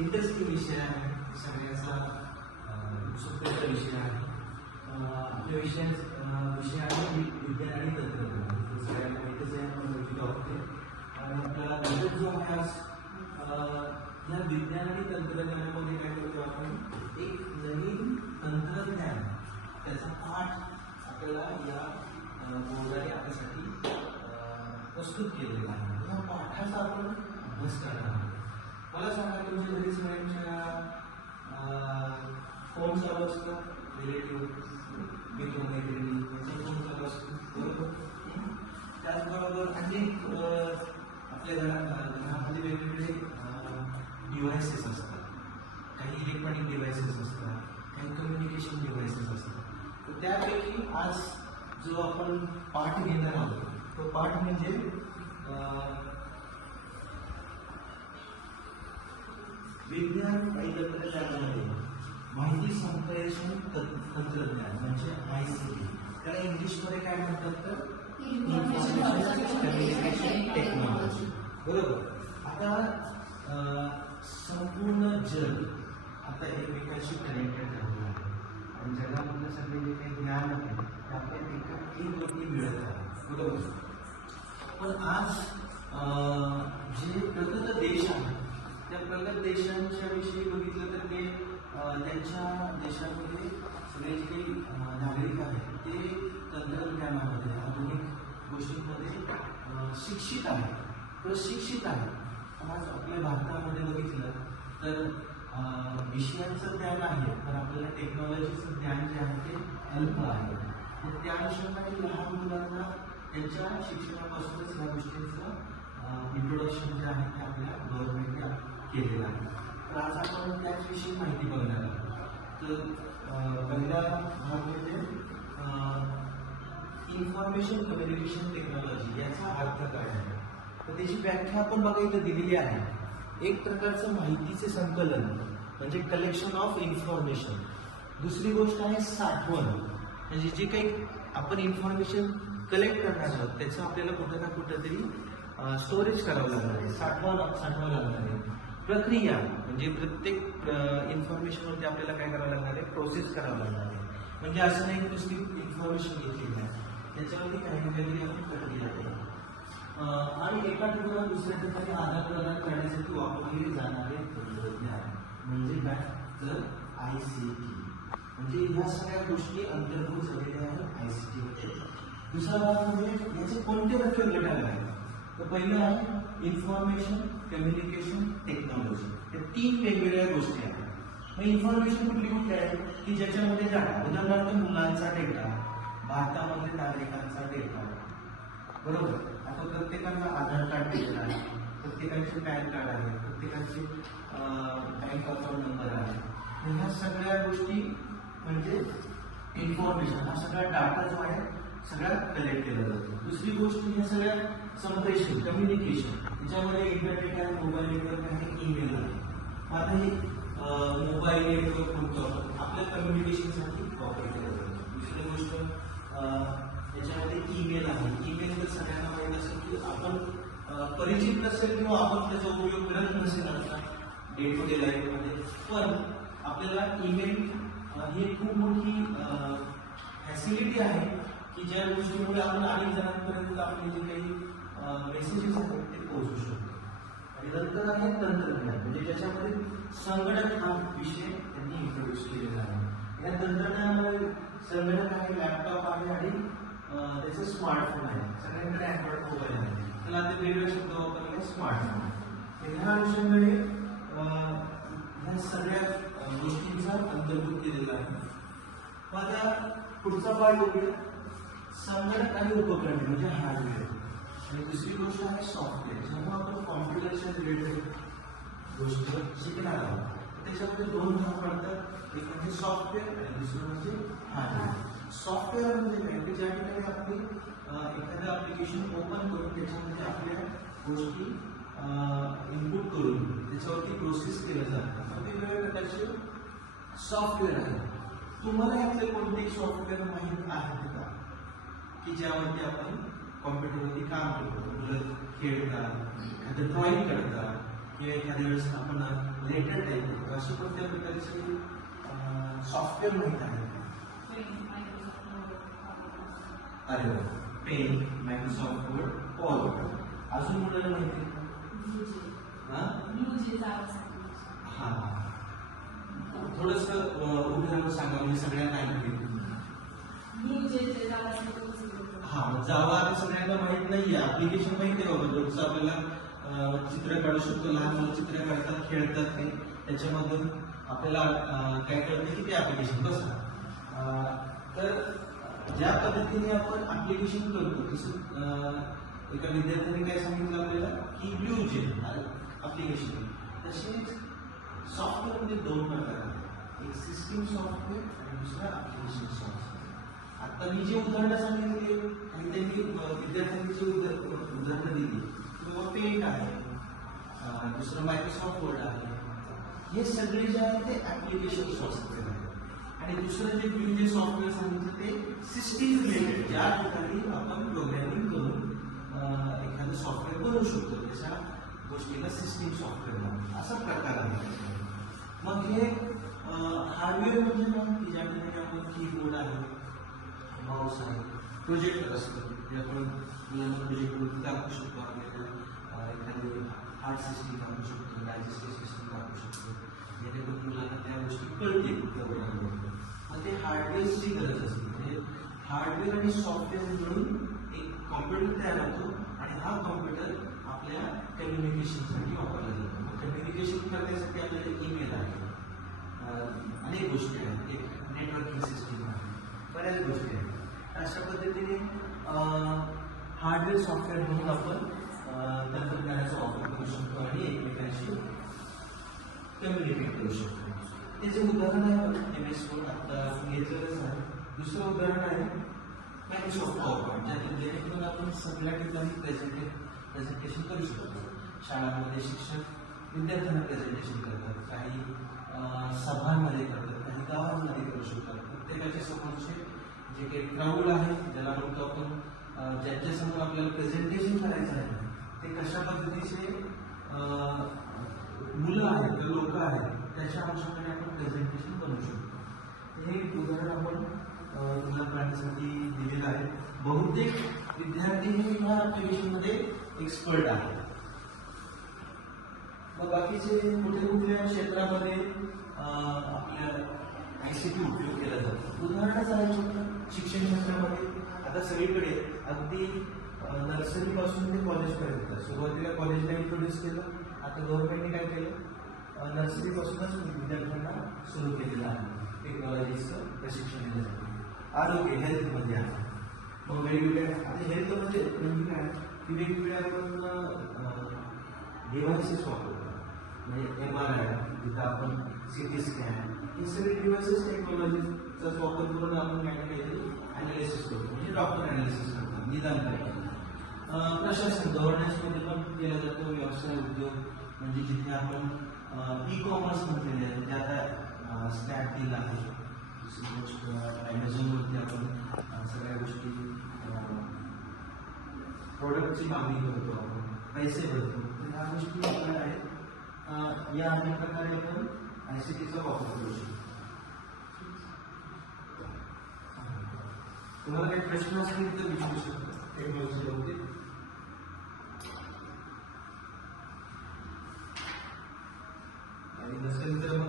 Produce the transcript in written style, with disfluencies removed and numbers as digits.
Interesting विषय आहे, सगळ्याचा उत्सुकतेचा विषय आहे. आपल्या विषय आहे विज्ञान आणि तंत्रज्ञान. सगळ्यांना माहितीच आहे, आपण माहिती वापरते. आणि आपला बजेट जो आहे आज या विज्ञान आणि तंत्रज्ञानामध्ये काय करतो आपण, एक नवीन तंत्रज्ञान त्याचा पाठ आपल्याला या बोर्डाने आपल्यासाठी प्रस्तुत केलेला आहे. या पाठाचा आपण अभ्यास करणार आहोत. मला सांगा, तुमच्या घरी सगळ्यांच्या फोन चालू असतो, रिलेटिव्ह मित्रमैत्रिणी यांचा फोन चालू असतो, बरोबर. त्याचबरोबर अनेक आपल्या घरामध्ये वेगवेगळे डिव्हायसेस असतात. काही इलेक्ट्रॉनिक डिव्हायसेस असतात, काही कम्युनिकेशन डिव्हायसेस असतात. तर त्यापैकी आज जो आपण पाठ घेणार आहोत तो पाठ म्हणजे विज्ञान आणि तंत्रज्ञानामध्ये माहिती संप्रेषण तंत्रज्ञान म्हणजे ICT. त्याला इंग्लिशमध्ये काय म्हणतात तर इन्फॉर्मेशन कम्युनिकेशन टेक्नॉलॉजी, बरोबर. आता संपूर्ण जग आता एकमेकांशी कनेक्टेड झालेलं आहे आणि जगामधलं सगळे जे काही ज्ञान आहे ते आपल्याला एकमेकांनी मिळत आहे, बरोबर. पण आज जे प्रगत देश आहेत त्या प्रगत देशांच्या विषयी बघितलं तर ते त्यांच्या देशामध्ये सगळे जे काही नागरिक आहेत ते तंत्रज्ञानामध्ये आधुनिक गोष्टींमध्ये शिक्षित आहेत, प्रशिक्षित आहेत. आज आपल्या भारतामध्ये बघितलं तर विषयांचं ज्ञान आहे, पण आपल्याला टेक्नॉलॉजीचं ज्ञान जे आहे ते अल्प आहे. तर त्या अनुषंगाने लहान मुलांना त्यांच्या शिक्षणापासूनच या गोष्टींचं इंट्रोडक्शन जे आहे ते आपल्या गव्हर्नमेंटने केलेलं आहे. तर आज आपण त्याचविषयी माहिती बघणार आहोत. तर पहिला भाग म्हणजे इन्फॉर्मेशन कम्युनिकेशन टेक्नॉलॉजी याचा अर्थ काय आहे. तर त्याची व्याख्या आपण बघा इथं दिलेली आहे. एक प्रकारचं माहितीचे संकलन म्हणजे कलेक्शन ऑफ इन्फॉर्मेशन. दुसरी गोष्ट आहे साठवण, म्हणजे जे काही आपण इन्फॉर्मेशन कलेक्ट करणार आहोत त्याचं आपल्याला कुठं ना कुठं तरी स्टोरेज करावं लागणार आहे, साठवावं लागणार आहे. प्रक्रिया म्हणजे प्रत्येक इन्फॉर्मेशनवरती आपल्याला काय करावं लागणार आहे, प्रोसेस करावं लागणार आहे. म्हणजे असं नाही नुसती इन्फॉर्मेशन घेतली आहे, त्याच्यावरती काही ना काहीतरी आपण प्रक्रिया करू. आणि एका ठिकाणी दुसऱ्या ठिकाणी आदान प्रदान करण्यासाठी वापरले जाणारे तंत्रज्ञान म्हणजे काय तर ICT. म्हणजे ह्या सगळ्या गोष्टी अंतर्भूत झालेल्या आहेत ICT मध्ये. दुसरा भाग म्हणजे याचे कोणते मुख्य घटक आहेत. तर पहिलं आहे इन्फॉर्मेशन कम्युनिकेशन टेक्नॉलॉजी. या तीन वेगवेगळ्या गोष्टी आहेत. मग इन्फॉर्मेशन कुठली कुठली आहे की ज्याच्यामध्ये डाटा, उदाहरणार्थ मुलांचा डेटा, भारतामध्ये नागरिकांचा डेटा, बरोबर. आता प्रत्येकाचा आधार कार्ड दिलेला आहे, प्रत्येकाचे पॅन कार्ड आहे, प्रत्येकाचे बँक अकाउंट नंबर आहे. ह्या सगळ्या गोष्टी म्हणजे इन्फॉर्मेशन, हा सगळा डाटा जो आहे सगळा कलेक्ट केला जातो. दुसरी गोष्ट हे सगळ्या संप्रेषण कम्युनिकेशन, त्याच्यामध्ये इंटरनेट आहे, मोबाईल नेटवर्क आहे, ईमेल आहे. आता हे मोबाईल नेटवर्क म्हणतो आपल्या कम्युनिकेशनसाठी वापर केला जातो. दुसरी गोष्ट त्याच्यामध्ये ईमेल आहे. ईमेल तर सगळ्यांना माहीत असेल की आपण परिचित नसेल किंवा आपण त्याचा उपयोग करत नसेल आता डे टू डे लाईफमध्ये, पण आपल्याला ईमेल ही खूप मोठी फॅसिलिटी आहे की ज्या गोष्टीमुळे आपण अनेक जणांपर्यंत आपले जे काही मेसेजेस आहेत ते पोहोचू शकतो. आणि नंतर आहे तंत्रज्ञान, म्हणजे ज्याच्यामध्ये संगणक हा विषय त्यांनी इंट्रोड्यूस केलेला आहे. या तंत्रज्ञानामध्ये संगणक आहे, लॅपटॉप आहे आणि त्याचे स्मार्टफोन आहे. सगळ्यांकडे अँड्रॉइड मोबाईल आहे, त्याला ते वेगवेगळे शब्द वापरले स्मार्टफोन. ह्या अनुषंगाने ह्या सगळ्या गोष्टींचा अंतर्भूत केलेला आहे. माझा पुढचा पाठ बघूया संगणक आणि उपकरणे म्हणजे हार्डवेअर. आणि दुसरी गोष्ट आहे सॉफ्टवेअर. जेव्हा आपण कॉम्प्युटरच्या रिलेटेड गोष्टी शिकणार आहोत त्याच्यामध्ये दोन भाग पडतात, एक म्हणजे सॉफ्टवेअर आणि दुसरं म्हणजे हार्डवेअर. सॉफ्टवेअर म्हणजे काय की ज्या ठिकाणी आपण एखादं ऍप्लिकेशन ओपन करून त्याच्यामध्ये आपल्या गोष्टी इनपुट करून त्याच्यावरती प्रोसेस केलं जातं. वेगवेगळ्या प्रकारचे सॉफ्टवेअर आहे. तुम्हाला यातले कोणते सॉफ्टवेअर माहीत आहेत का की ज्यावरती आपण कॉम्प्युटरवरती काम करतो? मुलं खेळतात, एखादं ड्रॉइंग करतात किंवा एखाद्या वेळेस आपण लेटर टाईप करतो, अशी कोणत्या प्रकारचे सॉफ्टवेअर माहीत आहे का? अरे वा, पेन, मायक्रोसॉफ्ट वर्ड, पॉवर. अजून मुलांना माहिती आहे? हा, थोडस उदाहरण सांगा म्हणजे सगळ्यांना ऐकू. हा, जावा आता सगळ्यांना माहित नाहीये, ऍप्लिकेशन माहिती आहे बाबा. रोजचं आपल्याला चित्र काढू शकतो, लहान मुलं चित्र काढतात, खेळतात ते, त्याच्यामधून आपल्याला काय कळतं की ते ऍप्लिकेशन कसं. तर ज्या पद्धतीने आपण ऍप्लिकेशन करतो तसं एका विद्यार्थ्याने काय सांगितलं आपल्याला की ब्लू जेल ऍप्लिकेशन. तसेच सॉफ्टवेअर मध्ये दोन प्रकार आहेत, एक सिस्टीम सॉफ्टवेअर आणि दुसरा ऍप्लिकेशन सॉफ्टवेअर. आता मी जे उदाहरणं सांगितली आणि त्यांनी विद्यार्थ्यांनी जे उदाहरणं दिली, किंवा पेंट आहे, दुसरं मायक्रोसॉफ्ट वर्ड आहे, हे सगळे जे आहे ते ऍप्लिकेशन सॉफ्टवेअर आहे. आणि दुसरं जे ब्लू जे सॉफ्टवेअर सांगितलं ते सिस्टीम रिलेटेड, ज्या ठिकाणी आपण प्रोग्रामिंग करून एखादं सॉफ्टवेअर बनवू शकतो, त्याच्या गोष्टीला सिस्टीम सॉफ्टवेअर म्हणतात. असा प्रकार आहे. मग हे हार्डवेअर म्हणजे काय की ज्या ठिकाणी आपण कीबोर्ड आहे, माऊस आहे, प्रोजेक्टर असतो, जे आपण मुलांना प्रोजेक्टवरती दाखवू शकतो, आपल्याला एखादी हार्ट सिस्टीम दाखवू शकतो, डायजेस्टिव्ह सिस्टीम दाखवू शकतो, जेणेकरून मुलांना त्या गोष्टी कळतील प्रोग्रामवर. मग ते हार्डवेअरची गरज असते. म्हणजे हार्डवेअर आणि सॉफ्टवेअर मिळून एक कॉम्प्युटर तयार होतो आणि हा कॉम्प्युटर आपल्या कम्युनिकेशनसाठी वापरला जातो. कम्युनिकेशन करण्यासाठी आपल्याला ईमेल आहे, अनेक गोष्टी आहेत, एक नेटवर्किंग सिस्टीम आहे, बऱ्याच गोष्टी आहेत. अशा पद्धतीने हार्डवेअर सॉफ्टवेअर म्हणून आपण तंत्रज्ञानाचा वापर करू शकतो आणि एकमेकांशी कम्युनिकेट करू शकतो. त्याचे उदाहरण आहे MS वर्ड, आता आपण घेतलेलंच आहे. दुसरं उदाहरण आहे मायक्रोसॉफ्ट पॉवर पॉईंट, जेणेकरून आपण सगळ्या ठिकाणी प्रेझेंटेशन करू शकतो. शाळांमध्ये शिक्षक विद्यार्थ्यांना प्रेझेंटेशन करतात, काही सभांमध्ये करतात, काही गावांमध्ये करू शकतात. प्रत्येकाच्या समोरचे जे काही क्राऊड आहे, ज्याला म्हणतो आपण, ज्यांच्यासमोर आपल्याला प्रेझेंटेशन करायचं आहे, ते कशा पद्धतीचे मुलं आहेत किंवा लोक आहेत, त्याच्या अनुषंगाने आपण प्रेझेंटेशन बनवू शकतो. हे उदाहरण आपण तुला प्राण्यासाठी दिलेलं आहे. बहुतेक विद्यार्थी हे या ऍप्लिकेशनमध्ये एक्सपर्ट आहेत. मग बाकीचे कुठे कुठल्या क्षेत्रामध्ये आपल्या ICT उपयोग केला जातो. उदाहरणच आहे छोटं, शिक्षण क्षेत्रामध्ये आता सगळीकडे अगदी नर्सरी पासून ते कॉलेजपर्यंत, सुरुवातीला कॉलेजला इंट्रोड्यूस केलं, आता गव्हर्नमेंटने काय केलं, नर्सरी पासूनच विद्यार्थ्यांना सुरू केलेलं आहे टेक्नॉलॉजीचं प्रशिक्षण देण्यासाठी. आरोग्य हेल्थमध्ये आहे. मग वेगवेगळ्या आता हेल्थमध्ये म्हणजे काय की वेगवेगळ्या आपण डिव्हायसेस वापरतो, म्हणजे MRI, जिथं आपण CT स्कॅन, हे सगळे डिव्हायसेस टेक्नॉलॉजीचाच वापर करून आपण काय काहीतरी अनालिसिस करतो, म्हणजे डॉक्टर अनालिसिस करतात, निदान करतात. प्रशासन गव्हर्नन्समध्ये पण केला जातो. व्यवसाय उद्योग म्हणजे जिथे आपण ई-कॉमर्स म्हटलेले आहे, जे आता स्नॅपडील आहे. दुसरी गोष्ट ॲमेझॉनवरती आपण सगळ्या गोष्टी प्रोडक्टची मागणी करतो, आपण पैसे भरतो. तर ह्या गोष्टी आपल्या आहेत. या अनेक प्रकारे आपण ICTचा वापर करू शकतो. तुम्हाला काही प्रश्न असतील तर विचारू शकतो टेक्नॉलॉजीवरती. आणि नसेल तर